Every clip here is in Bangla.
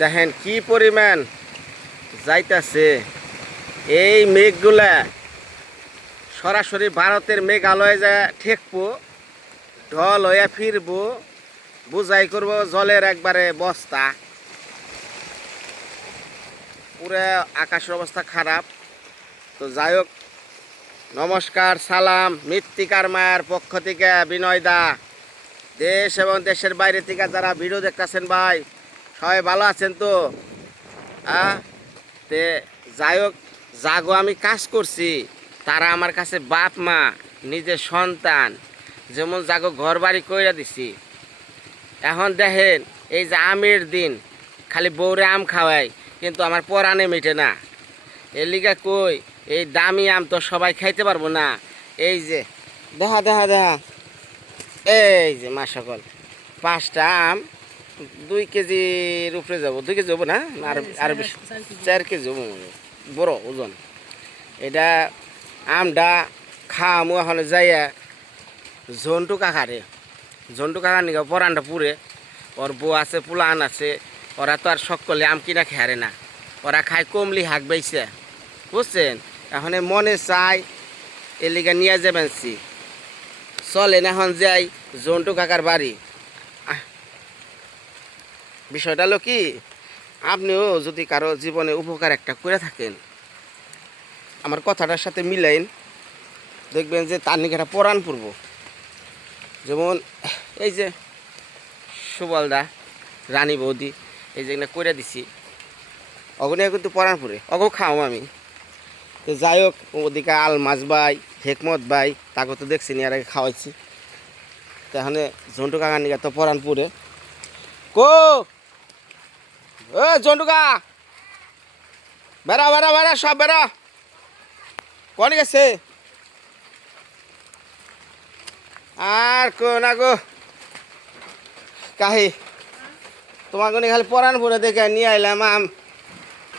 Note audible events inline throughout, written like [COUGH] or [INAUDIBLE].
দেখেন কি পরিমাণ যাইতাছে। এই মেঘগুলা সরাসরি ভারতের মেঘালয়ে যা ঠেকবো, ঢল হইয়া ফিরবো, বুঝাই করব জলের একবারে বস্তা। পুরো আকাশের অবস্থা খারাপ। তো যাই হোক, নমস্কার, সালাম, মৃত্তিকার মায়ের পক্ষ থেকে বিনয় দা। দেশ এবং দেশের বাইরে থেকে যারা ভিডিও দেখতেছেন ভাই সবাই ভালো আছেন তো? আ, তে যাই হোক, জাগো, আমি কাজ করছি। তারা আমার কাছে বাপ, মা, নিজের সন্তান। যেমন জাগো ঘর বাড়ি কইরা দিছি। এখন দেখেন, এই যে আমের দিন, খালি বৌরে আম খাওয়াই, কিন্তু আমার পরাণে মিটে না। এর লিগা কই, এই দামি আম তো সবাই খাইতে পারব না। এই যে, দেখা দেখা দেখা। এই যে, মা সকল, পাঁচটা আম দুই কেজির উপরে যাব। দুই কেজি হব না? আর আর বেশি। চার কেজি। হব। হয়। বড় ওজন। এটা আমটা খামু এখন যাইয়া জন্টু কাকারে জন্টু কাকার নিকা পরানটা পুরে। ওর বউ আছে পুলান আছে। ওরা তো আর সকলে আম কিনা খেয়ারে না। ওরা খায় কমলি হাক বাইছে। বুঝছেন? এখন মনে চাই এলিগা নিয়ে যাবেন সি। চলেন এখন যাই জন্টু কাকার বাড়ি। বিষয়টা হলো কি, আপনিও যদি কারও জীবনে উপকার একটা করে থাকেন, আমার কথাটার সাথে মিলাইন। দেখবেন যে তার নিকে একটা পরাণ পূর্ব। যেমন, এই যে সুবলদা, রানী বৌদি, এই যে এগুলো করে দিছি। অগনে কিন্তু পরাণ পুরে অগো খাও আমি। তো যাই হোক, ওদিকে আলমাজ ভাই, হেকমত ভাই, তাকে তো দেখছি নি, আর আগে খাওয়াইছি। তাহলে জন্টু কাকার নিকে তো পরাণ পুরে কো ও জন্টুকা। বেড়া বেড়া বেড়া সব বেড়া। কোন গেছে? আর কো না গো। কাহি তোমাকে খালি পরান পরে দেখে নিয়ে আইলাম আম।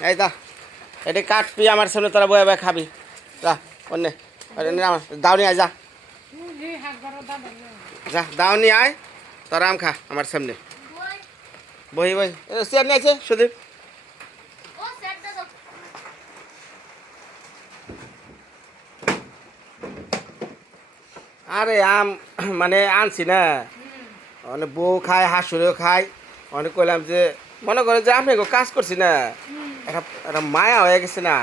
এই তা এটা কাটবি আমার সামনে তোরা বয়ে বয়ে খাবি। যা অন্য দাও নিয়ে আয় যা। যা দাও নিয়ে আয় তোরা আম খা আমার সামনে। বহি বহি। চেয়ার নিয়ে আছে সুদীপ। আরে আম মানে আনছি না। অনেক বউ খায় হাসুরেও খায়। অনেক কইলাম যে মনে করে যে আপনি কাজ করছি না। একটা একটা মায়া হয়ে গেছে না।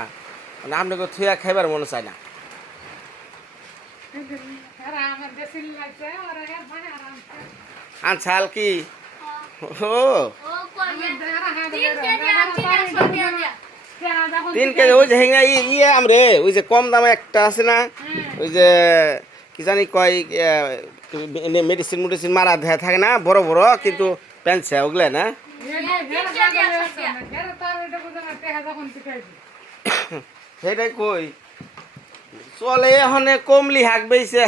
মানে আপনি থুয়া খাইবার মনে চায় না। আনছাল কি? তিন কেজি, ওই যে হেঙ্গা ইয়ে আম রে ওই যে কম দামে একটা আছে না, ওই যে কি জানি কয় মেডিসিন মেডিসিন মারা দেয়া থাকে না, বড় বড়, কিন্তু পেনছে, ওগুলো না? [COUGHS] সেটাই কই, চলে এখনে কমলি হাক বেছে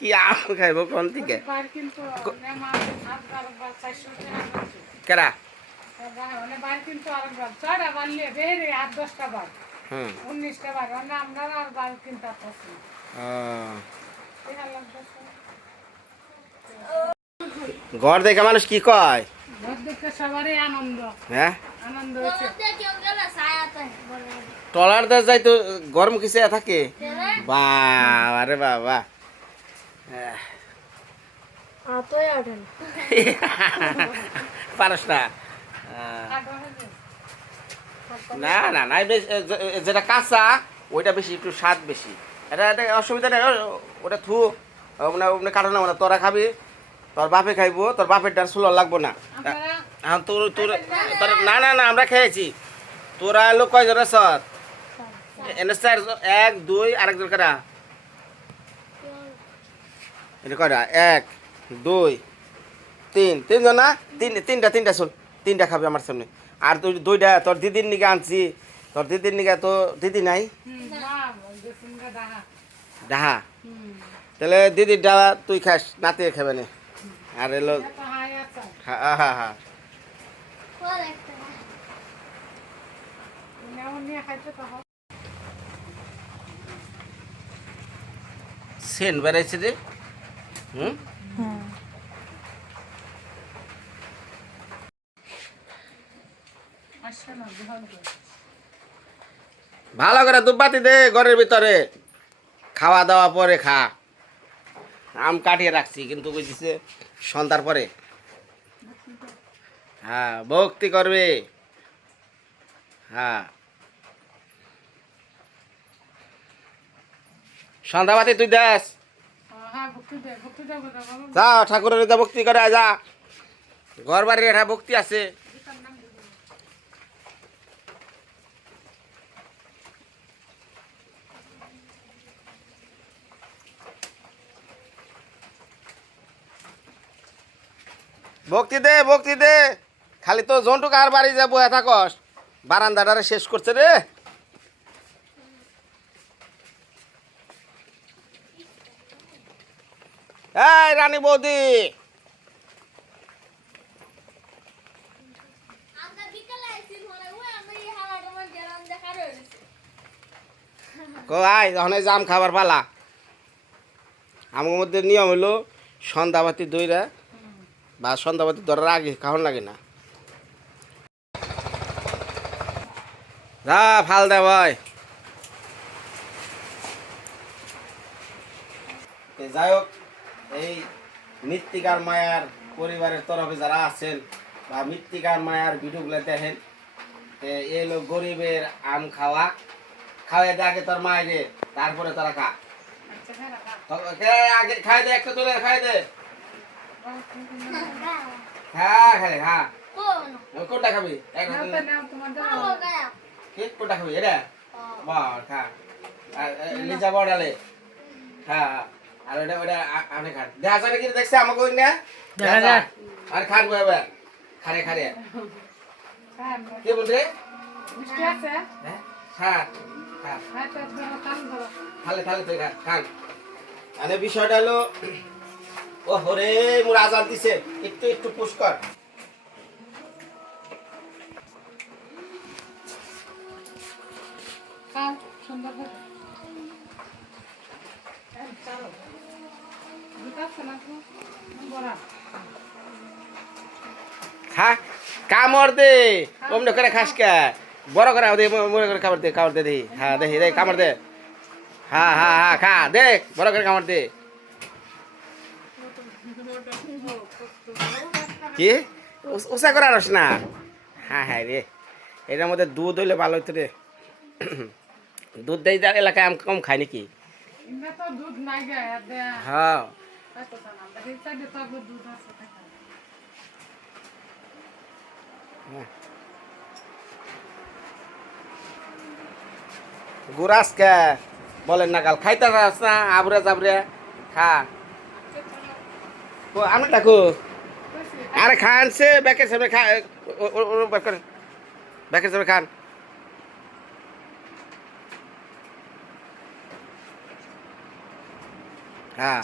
কি আম খাইব কোন থেকে কেরা? হুম। উনিশটা বার আমরা আর বার কিনতে পারছি আহ, ঘর দেখে মানুষ কি কয়? সবারই আনন্দ। হ্যাঁ? আনন্দ টলার দেশ যাই তো গরম কিসে থাকে? বাবা রে বাবা। [LAUGHS] পারস না। না না না যেটা কাঁচা ওইটা বেশি একটু স্বাদ বেশি। এটা এটা অসুবিধা নেই ওটা থু মানে কাটো না মানে তোরা খাবি তোর বাপে খাইবো তোর বাপের ডার সুলো লাগবো না। এখন তোর তোর তোর না না না আমরা খেয়েছি। তোরা এলো কয়জন চার এক দুই আরেকজন কারা এটা কয়টা? এক, দুই, তিন। তিনজন না? তিন তিনটা তিনটা শোন তিনটা খাবি আমার সামনে। আর তুই দুইটা, তোর দিদির নিকে আনছি। তোর দিদির নিকে তো দিদি নাই? ডাহা। তাহলে দিদির ডাহা তুই খাস নাতে খাবে না। আর এলো। হ্যাঁ হ্যাঁ। সেন বেড়াইছে রে। ভালো করে দুবাতি দে ঘরের ভিতরে। খাওয়া দাওয়া পরে খা। আম কাটিয়ে রাখছি, কিন্তু বুঝিছে সন্ধ্যার পরে। হ্যাঁ ভক্তি করবে। হ্যাঁ। সন্ধ্যাবাতি তুই দেস হ্যাঁ ভক্তি দে ভক্তি দেবো দেবো যা, ঠাকুরের যা ভক্তি করে যা। ঘর বাড়ির একটা ভক্তি আছে। ভক্তি দে ভক্তি দে। খালি তো জন্টুক আর বাড়ি যাব থাকস। বারান্দাটারে শেষ করছে রে এই রানী বৌদি আমরা বিকালে আইছি মনে হয় আমরা এই হাওয়াটা মন গেলাম দেখা রয়েছে কো আয় যখন এই জাম খাবার পালা। আমার মধ্যে নিয়ম হলো সন্ধ্যাবাতি দইরা বা সন্ধ্যাবাতি ধরার আগে খাওয়ান লাগে না। যা ফাল দে ভাই। যাই হোক এই মৃত্তিকার মায়ার পরিবারের তরফে যারা আছেন বা মৃত্তিকার মায়ার ভিডিওগুলো দেখেন এই লোক গরিবের আম খাওয়া খাওয়াই দে আগে তোর মায়ের তারপরে তোরা খা। আচ্ছা আগে খাই দে একটা তুলে খাই দে। হ্যাঁ খাই হ্যাঁ কোন? কোনটা খাবি? একটা তুলে। তো নাও তোমার খাব দেবো গায়া। কি কোনটা খাবি? এটা? বাহ খা। লিজা বড়ালে। হ্যাঁ আর ওটা ওটা আপনি খান। দেখা যায় নাকি দেখছে? আমাকে ওই না দেখা যায়। আর খান বয়ে খারে খারে কি বলছে? মিষ্টি আছে? হ্যাঁ? হ্যাঁ হ্যাঁ হ্যাঁ খালে খালে তুই খা খান। আরে বিষয়টা হলো ও হরে মোর আজান দিছে। একটু একটু পুষ্কর খাও সুন্দর খা কামড় দে। অমনে করে খাস কে? বড় করে দে মনে করে কামড় দে কামড় দে দেখি। হ্যাঁ দেখি দে কামড় দে। হ্যাঁ হ্যাঁ হ্যাঁ খা দে বড় করে কামড় দে। কি? উষা করে আরস না? হ্যাঁ হ্যাঁ রে। এটার মধ্যে দুধ হইলে ভালো হইতো রে। দুধ দেয় এলাকায় আম কম খায় নাকি? দে হ্যাঁ। এত জানা দেখি সাইডে তো আবার দুধ আছে দেখা গুরাস কে বলেন না কাল। খাইতে পারস না, আবরে যাবরে খা। আমি ডাকু। আরে খান সে ব্যাকের সামনে খা ব্যাকের সামনে খান। হ্যাঁ।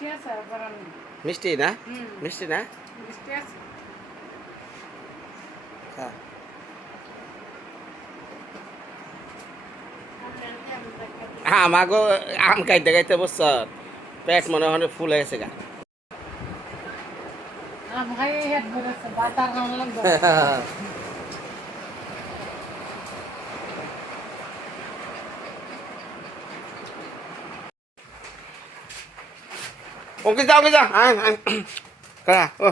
মিষ্টি আছে বড়া নেই মিষ্টি না হুম মিষ্টি না মিষ্টি আছে হ্যাঁ হ্যাঁ আমাগো আম খাইতে খাইতে বছর পেট মনে হয় ফুল হয়ে গেছে গা আম খাই হেড ধরেছে বাতার খাওয়া লাগবে ওকে যাও ওকে যাও আয় আয় কারা ও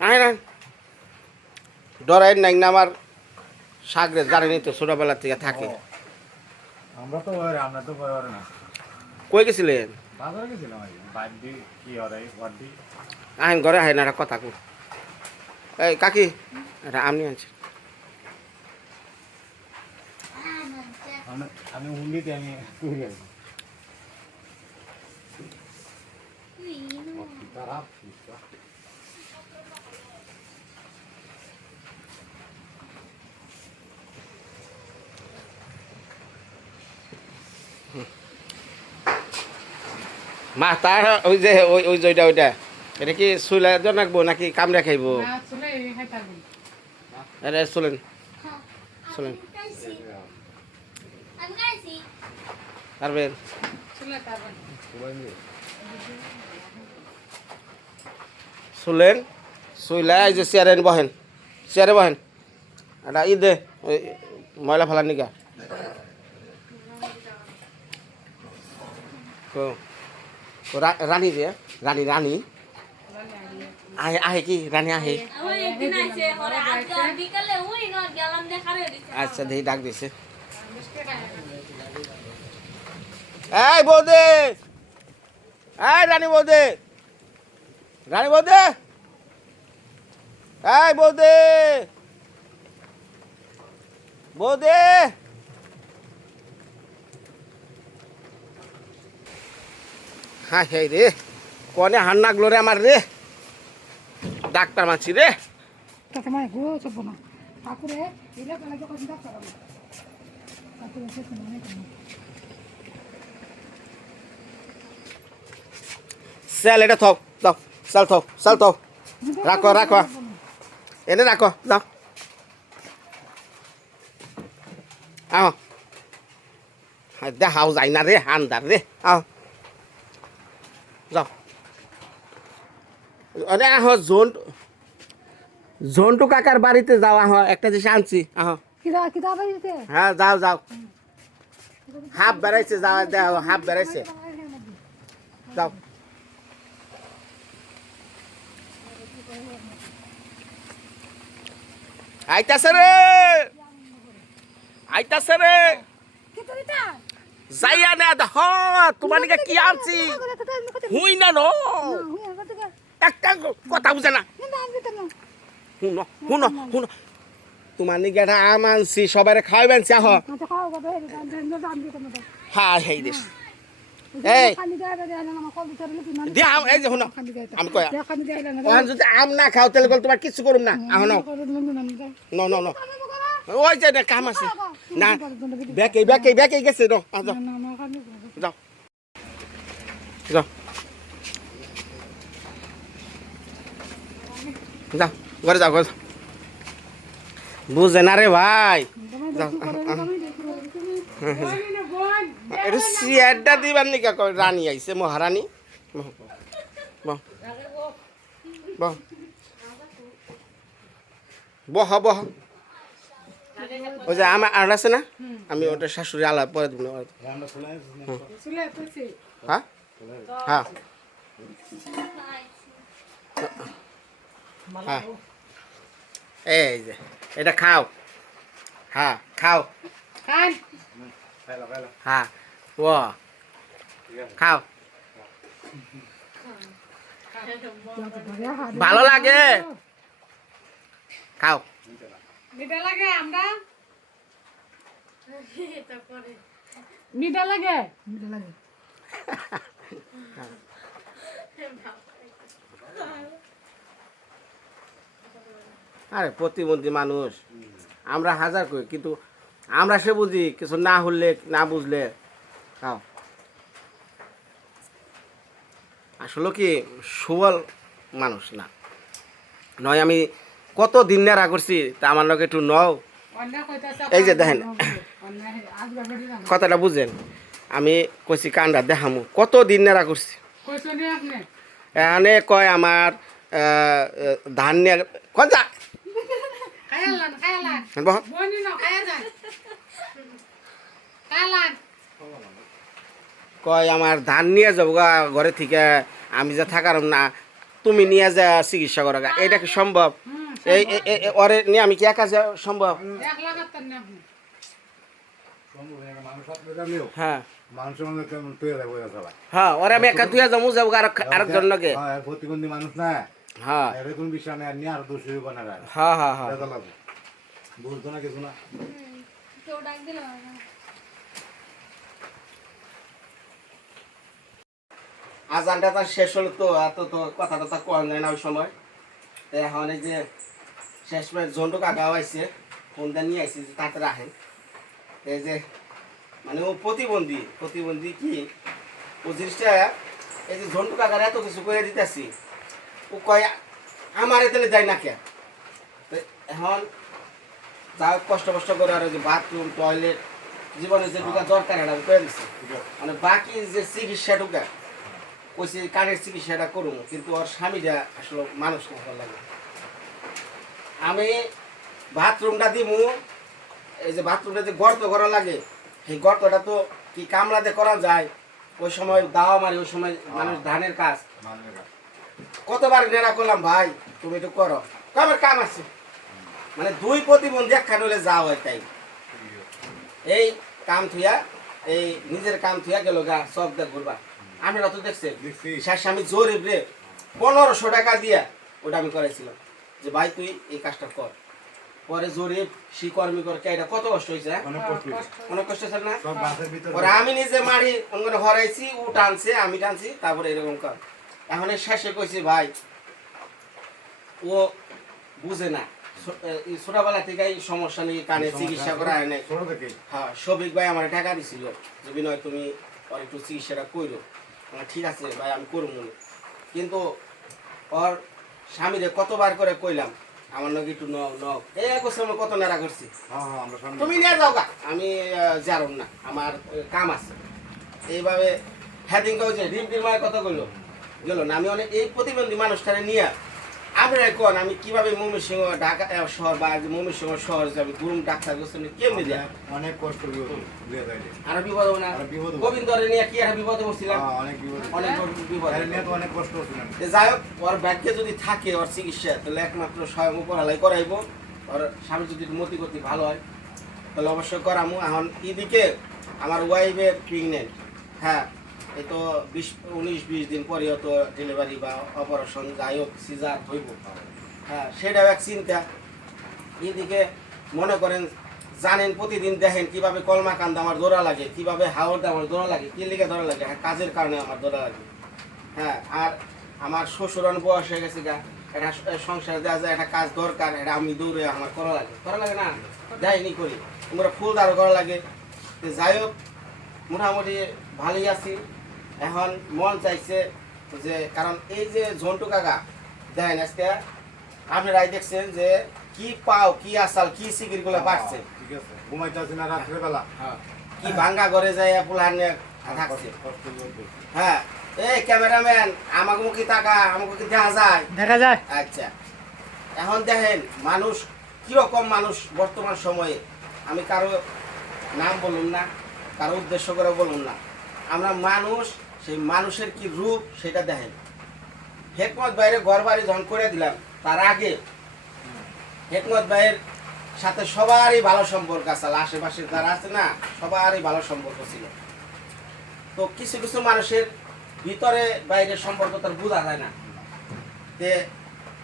আয় না ডরাই নাই না আমার সাগরে জানি তো ছোটবেলা থেকে থাকে আমরা তো বাইরে আমরা তো বাইরে না কই গেছিলেন বাজারে গেছিলাম বাড়ি কি হরে বাড়ি আইন ঘরে আয় না একটা কথা কু এই কাকি এটা আমি আনছি আমি আমি হুন্ডিতে আমি তুই গেছি তারা মা তার ওই যে ওই ওই যে ওইটা ওইটা এটা কি চুলে জনাকবো নাকি কামড়ে খাইব না চলে এই খাই থাকবি এটা চলেন চলেন আমি গাইছি পারবেন চলেন শুইলে এই যে চেয়ারে বহেন চেয়ারে বহেন। এটা ই দে ওই ময়লা ফেলার নিকা। রানী রে রানী রানী। আহে আহে কি, রানী আহে। আচ্ছা দেখি ডাক দিছে। এই বৌদি, এই রানী বৌদি। রানী বৌদি। এই বৌদি। বৌদি। হ্যাঁ হ্যাঁ রে কনে হান নাগলো রে আমার রে। ডাক্তার মাছি রে। তাতে গো চব না। ঠাকুরে এলে পেলে যখন ডাক্তার হবে। ঠাকুরে সে কোনো নেই কোনো সেল এটা যাও সেল থাও রাখো রাখো এনে রাখো যাও আহ দেখাও যাই না রে আন্দার রে আহ যাও আরে আহ জোন জন্টু কাকার বাড়িতে যাও আহ একটা জিনিস আনছি আহ হ্যাঁ যাও যাও হাফ বেড়াইছে যাও দেও হাফ বেড়াইছে যাও আইতাছে রে। আইতাছে রে। যাইয়া না দেখ তোমার নিকে কি আনছি? হুই না ন। একটা কথা বুঝে না। শুনো শুনো শুনো। তোমার নিকে একটা আম আনছি সবাই খাওয়াবেন চা হ হ্যাঁ হেই দেশ। এই। দিয়া আম, এই যে শুনো। আমি কয়া যদি আম না খাও তাহলে তোমার কিছু করুম না। আহ ন ন ন। ওই যে কাম আছে। না ব্যাকে ব্যাকে ব্যাকে গেছে ন যাও। যাও। যাও ঘরে যাও ঘরে যাও। বুঝে না রে ভাই। এটা চেয়ারটা দিবার নিকা কয় রানী আইছে মহারানী। বহ, বহ বহ। যে আমার আর আছে না? আমি ওটা শাশুড়ি আলাপ পরে দিব হ্যাঁ? হ্যাঁ। হ্যাঁ। এই যে এটা খাও। হ্যাঁ খাও। খান। খাইলো খাইলো হ্যাঁ ভালো লাগে খাও মিঠা লাগে আমরা মিঠা লাগে মিঠা লাগে আরে প্রতিবন্ধী মানুষ। আমরা হাজার করি কিন্তু আমরা সে বুঝি কিছু না হলে না বুঝলে। খাও। আসলে কি সুবল মানুষ না। নয় আমি কত দিন নেড়া করছি তা আমার লোক একটু নও। এই যে দেখেন। কথাটা বুঝেন। আমি কইছি কান্ডা দেখামু কত দিন নেড়া করছি। এখানে কয় আমার ধান নিয়ে কন যা। বহ। কয় আমার ধান নিয়ে যাব গা ঘরে থেকে আমি যা থাকার না তুমি নিয়ে যা চিকিৎসা করো গা। এটা কি সম্ভব? এই ওরে নিয়ে আমি কি একা যা সম্ভব? হ্যাঁ। হ্যাঁ ওরে আমি একা তুই যাব যাব আর আরেকজন হ্যাঁ, প্রতিবন্ধী মানুষ না। হ্যাঁ। এরকম বিষয় নেই নিয়ে আর দোষী হইব না হ্যাঁ হ্যাঁ হ্যাঁ। এটা না কিছু না? কেউ ডাক দিল আজানটা তার শেষ হলো তো এত তো কথা টথা কন যায় না ওই সময়। তো এখন এই যে শেষ মেশ জন্টু কাকাও আইছে ফোন দিয়ে নিয়ে আইছে যে তাড়াতাড়ি আহেন। এই যে মানে ও প্রতিবন্ধী প্রতিবন্ধী কি? ও জিনিসটা এই যে জন্টু কাকার এত কিছু করে দিতেছি ও কয় আমার এতে যায় না কে? এখন যা কষ্ট কষ্ট করে আর যে বাথরুম টয়লেট জীবনে যে ঢুকা দরকার এটা করে দিচ্ছি মানে বাকি যে চিকিৎসা ঢুকা ওই যে কানের চিকিৎসাটা করুন কিন্তু ওর স্বামীটা আসলে মানুষ না লাগে। আমি বাথরুমটা দিমু এই যে বাথরুমটা যে গর্ত করা লাগে সেই গর্তটা তো কি কামলাতে করা যায়? ওই সময় দাওয়া মারি ওই সময় মানুষ ধানের কাজ। কতবার নেড়া করলাম ভাই তুমি একটু করো। তো আমার কাম আছে। মানে দুই প্রতিবন্ধী একখান হলে যা হয় তাই। এই কাম থুয়া এই নিজের কাম থুয়া গেল গা সব দেখ ঘুরবা আপনারা তো দেখছেন শেষ আমি জোরে রে পনেরোশো টাকা দিয়া ওটা আমি করেছিলাম যে ভাই তুই এই কাজটা কর। পরে জোরে সি কর্মী করে কে এটা কত কষ্ট হয়েছে হ্যাঁ? অনেক কষ্ট হয়েছে। অনেক কষ্ট হয়েছে না? পরে আমি নিজে মারি অঙ্গনে হরাইছি ও টানছে আমি টানছি তারপরে এরকম কর। এখন শেষে কইছি ভাই ও বুঝে না। ছোটবেলা থেকে এই সমস্যা নিয়ে কানে চিকিৎসা করা হয় নাই। হ্যাঁ শফিক ভাই আমার টাকা দিছিল যে বিনয় তুমি ওর একটু চিকিৎসাটা করো ঠিক আছে ভাই আমি করব মনে। কিন্তু ওর স্বামীরে কতবার করে কইলাম আমার নাকি একটু নক নক এই করছে আমি কত নেড়া করছি? হ্যাঁ হ্যাঁ তুমি নিয়ে যাও গা আমি যারম না আমার কাম আছে। এইভাবে হ্যাঁ কেউ যে রিম কত করল কইলো? গেল না আমি অনেক এই প্রতিবন্ধী মানুষটারে নিয়ে আপনারা কোন আমি কীভাবে ময়মনসিংহ ঢাকা শহর বা ময়মনসিংহ শহর যে আমি গুরুম ডাক্তার গোস্বামী কেমনি দেয়? অনেক কষ্ট আর বিপদ হবে না? আরও বিপদ গোবিন্দরে নিয়ে কি একটা বিপদে বসছিলাম হ্যাঁ, অনেক বিপদ অনেক বিপদ এর তো অনেক কষ্ট হচ্ছিলাম যাই হোক ওর ব্যাগকে যদি থাকে ওর চিকিৎসা তাহলে একমাত্র স্বয়ং উপরালাই করাইব। ওর স্বামী যদি মতি গতি ভালো হয় তাহলে অবশ্যই করামু। এখন এদিকে আমার ওয়াইফের প্রেগনেন্ট হ্যাঁ এই তো বিশ, উনিশ, বিশ দিন পরে তো ডেলিভারি বা অপারেশন যাই হোক সিজার হইব। হ্যাঁ সেটাও এক চিন্তা। এদিকে মনে করেন, জানেন প্রতিদিন দেখেন কীভাবে কলমা কান্দা আমার দৌড়া লাগে, কীভাবে হাওড়টা আমার দৌড়া লাগে, কি লিগে দৌড়া লাগে হ্যাঁ কাজের কারণে আমার দৌড়া লাগে। হ্যাঁ আর আমার শ্বশুর বয়স হয়ে গেছে গা স- সংসার দেওয়া যায় একটা কাজ দরকার, এটা আমি দৌড়ে আমার করা লাগে। করা লাগে না? যাইনি করি। তোমরা ফুল দাঁড় করা লাগে। যাই হোক, মোটামুটি ভালোই আছি। এখন মন চাইছে যে কারণ এই যে ঝন্টু কাকা দেখেন আজকে আপনারাই দেখছেন যে কি পাও কি আসাল কি সিকিরগুলো বাড়ছে। ঠিক আছে। ঘুমাইতে আসি না রাত্রেবেলা। কি ভাঙ্গা ঘরে যায় পোলার নিয়ে থাকছে। হ্যাঁ। এই ক্যামেরাম্যান আমাকে মুখে টাকা আমাকে কি দেখা যায়? দেখা যায়। আচ্ছা। এখন দেখেন মানুষ কীরকম মানুষ বর্তমান সময়ে? আমি কারও নাম বলুন না কারও উদ্দেশ্য করে বলুন না। আমরা মানুষ সেই মানুষের কি রূপ সেটা দেখেন। হেকমত বাইরে ঘর বাড়ি যখন করে দিলাম তার আগে হেকমত ভাইয়ের সাথে সবারই ভালো সম্পর্ক আছে আশেপাশে যারা আছে না সবারই ভালো সম্পর্ক ছিল। তো কিছু কিছু মানুষের ভিতরে বাইরে সম্পর্ক তার বোঝা যায় না। তে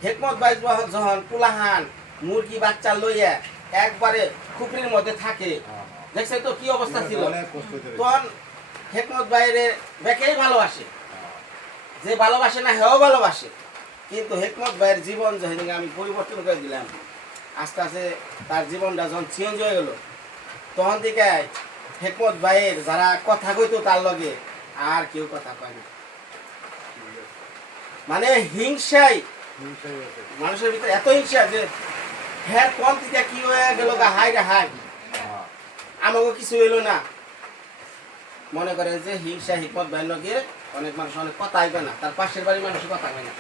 হেকমত ভাই যখন- পুলাহান মুরগি বাচ্চা লইয়া একবারে খুপড়ির মধ্যে থাকে দেখছেন তো কি অবস্থা ছিল? তখন হেকমত বাইরে বেকেই ভালোবাসে। যে ভালোবাসে না হেও ভালোবাসে। কিন্তু হেকমত ভাইয়ের জীবন যখন আমি পরিবর্তন করে দিলাম আস্তে আস্তে তার জীবনটা যখন চেঞ্জ হয়ে গেল তখন থেকে হেকমত ভাইয়ের যারা কথা কইতো তার লগে আর কেউ কথা কয় না। মানে হিংসাই মানুষের ভিতরে এত হিংসা যে হ্যাঁ কম থেকে কি হয়ে গেল গা হাই রে হাই হ্যাঁ, আমাকে কিছু হইল না। মনে করেন যে হিংসা হিকমত বাইন গিয়ে অনেক মানুষ অনেক কথা আইবে না তার পাশের বাড়ির মানুষ কথা হয় না।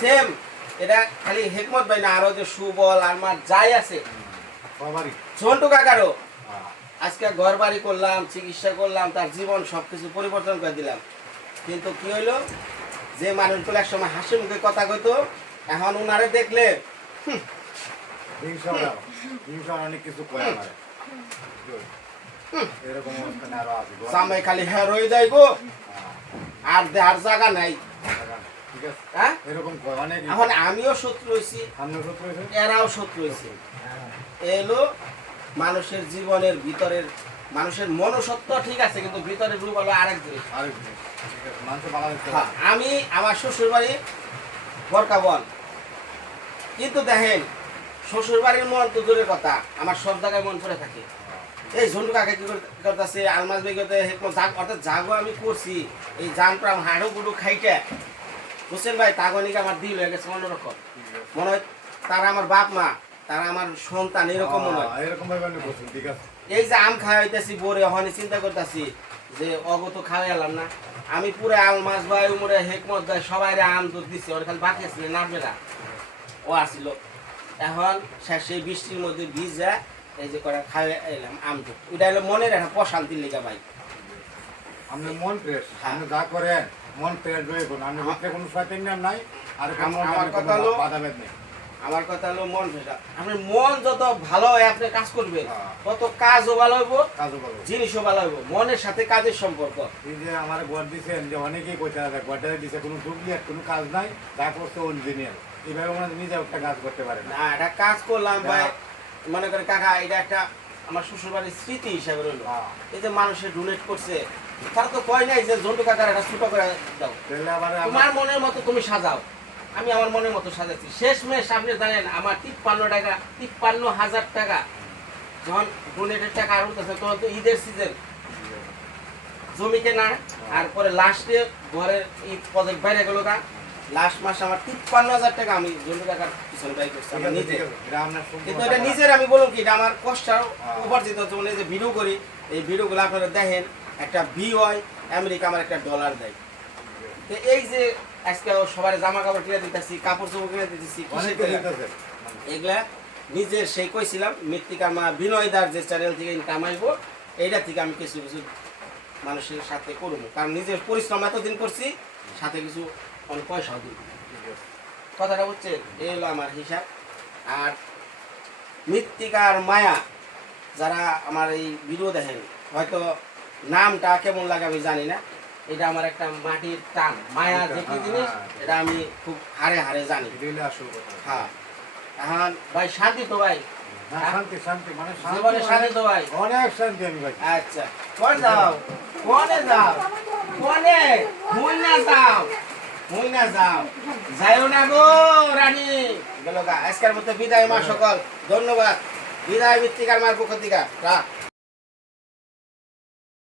সেম এটা খালি হেকমত ভাই না আরও যে সুবল আমার যাই আছে। ঝন্টু কাকারও। হ্যাঁ, আজকে ঘর বাড়ি করলাম চিকিৎসা করলাম তার জীবন সব কিছু পরিবর্তন করে দিলাম। কিন্তু কি হইল? যে মানুষগুলো এক সময় হাসি মুখে কথা কইতো এখন উনারে দেখলে অনেক কিছু করে জামাই খালি হ্যাঁ রয়ে যায় গো আর দেহার জায়গা নাই। হ্যাঁ? এখন আমিও শত্রু হয়েছি এরাও শত্রু হয়েছে এলো মানুষের জীবনের ভিতরের মানুষের মনসত্ব ঠিক আছে কিন্তু ভিতরের রূপ হলো আরেক জিনিস। হ্যাঁ, আমি আমার শ্বশুর বাড়ি বরকাবন। কিন্তু দেখেন শ্বশুর বাড়ির মন তো দূরের কথা আমার সব জায়গায় মন পড়ে থাকে। এই ঝন্টু কাকে কি করতেছে আলমাজ বেগতে অর্থাৎ জাগো আমি করছি। এই জান প্রাম হাড়ু গুডু খাইতে বুঝছেন ভাই তাগনিকে আমার দিল হয়ে গেছে অন্যরকম মনে হয় তারা আমার বাপ মা তারা আমার সন্তান এরকম মনে হয়। এরকম আমি এই যে আম খাওয়াইতেছি বোরে ওখানে চিন্তা করতেছি যে অগত খাওয়াইলাম না। আমি পুরো আলমাস ভাই উমরে হেকমত ভাই সবাই আম দুধ দিছি ওর খালি বাকি আসলে নামবে না ও আসছিল এখন শেষে বৃষ্টির মধ্যে ভিজা এই যে করে খাওয়া এলাম আমটু ওইটা হলো মনের একটা প্রশান্তির লেগে ভাই। আপনি মন ফ্রেশ হ্যাঁ। আপনি যা করেন মন ফ্রেশ হয়ে কোন আপনি ভিতরে কোনো শয়তান নাই আর আমার- কথা হলো- বাধা ভেদ নেই। আমার কথা হলো মন ভেজা আপনার মন যত ভালো হয় আপনি কাজ করবেন। হ্যাঁ। তত কাজও ভালো হইব কাজও ভালো জিনিসও ভালো হইব। মনের সাথে কাজের সম্পর্ক। এই যে আমার গড় দিছেন যে অনেকেই কইতে আছে গড়টা দিছে কোনো ডুপ্লিকেট কোনো কাজ নাই যা করছে অরিজিনাল এইভাবে মানে নিজে একটা কাজ করতে পারে না। এটা কাজ করলাম ভাই। হ্যাঁ। মনে করে কাকা এটা একটা আমার শ্বশুরবাড়ির স্মৃতি হিসাবে রইল। হ্যাঁ। এই যে মানুষের ডোনেট করছে তারা তো কয় নাই যে জন্টু কাকার একটা ছোট করে দাও। তোমার আমার মনের মতো তুমি সাজাও। আমি আমার মনের মতো সাজাচ্ছি। শেষ মেশ আপনি জানেন আমার তিপ্পান্ন টাকা তিপ্পান্ন হাজার টাকা যখন ডোনেটের টাকা আর তখন তো ঈদের সিজন জমি কেনা আর পরে লাস্টে ঘরের ঈদ প্রজেক্ট বাইরে গেল গা। লাস্ট মাস আমার তিপ্পান্ন হাজার টাকা আমি টাকার পিছনে ব্যয় করছি আমার নিজে। কিন্তু এটা নিজের আমি বলুন কি এটা আমার কষ্ট হ্যাঁ। উপার্জিত যেমন এই যে ভিডিও করি এই ভিডিওগুলো আপনারা দেখেন একটা ভি হয় আমেরিকা আমার একটা ডলার দেয়। তো এই যে আজকে সবার জামা কাপড় কিনে দিতেছি কাপড় চোপড় কিনে দিতেছি। এগুলা নিজের সেই কইছিলাম মৃত্তিকা মা বিনয়দার যে চ্যানেল থেকে ইনকাম আইব এইটা থেকে আমি কিছু কিছু মানুষের সাথে করব। কারণ নিজের পরিশ্রম এতদিন করছি সাথে কিছু অনেক পয়সাও দিব কথাটা হচ্ছে এই হলো আমার হিসাব। আর মৃত্তিকার মায়া যারা আমার এই ভিডিও দেখেন হয়তো নামটা কেমন লাগে আমি জানি না। এটা আমার একটা মাটির টান মায়া যে কি জিনিস এটা আমি খুব হারে হারে জানি। হ্যাঁ। এখন ভাই শান্তি তো ভাই? না, শান্তি শান্তি মানে জীবনে মানে- শান্তি তো ভাই। অনেক শান্তি আমি ভাই আচ্ছা কোন যাও? কোনে যাও? কোনে? যাও? মুই না যাও। যাইও না গো, রানী। গেল গা, আজকের মতো বিদায় মা সকল। ধন্যবাদ। বিদায় মৃত্তিকার মার পক্ষ রাখ